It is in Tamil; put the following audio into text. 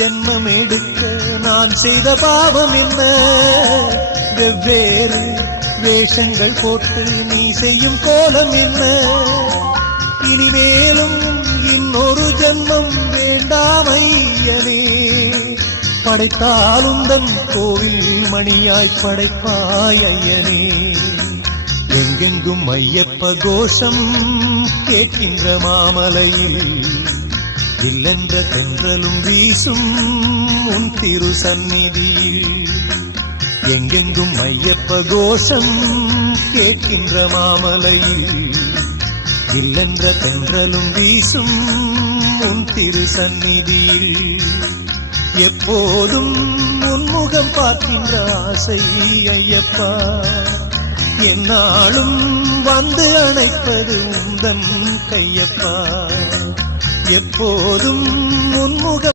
ஜென்மம் எடுக்க நான் செய்த பாவம் என்ன? வெவ்வேறு வேஷங்கள் போட்டு நீ செய்யும் கோலம் என்ன? இனிமேலும் இன்னொரு ஜென்மம் வேண்டாம் ஐயனே. படைத்தாலுந்தன் கோவில் மணியாய் படைப்பாய் ஐயனே. எங்கெங்கும் ஐயப்ப கோஷம் கேட்கின்ற மாமலையில் இல்லென்ற தென்றலும் வீசும் உன் திரு சந்நிதியில். எங்கெங்கும் ஐயப்ப கோஷம் கேட்கின்ற மாமலையில் இல்லென்ற தென்றலும் வீசும் உன் திரு சந்நிதியில். எப்போதும் உன்முகம் பார்க்கின்ற ஆசை ஐயப்பா. என்னாலும் வந்து அணைப்பது உந்தன் கையப்பா. எப்போதும் உன்முகம்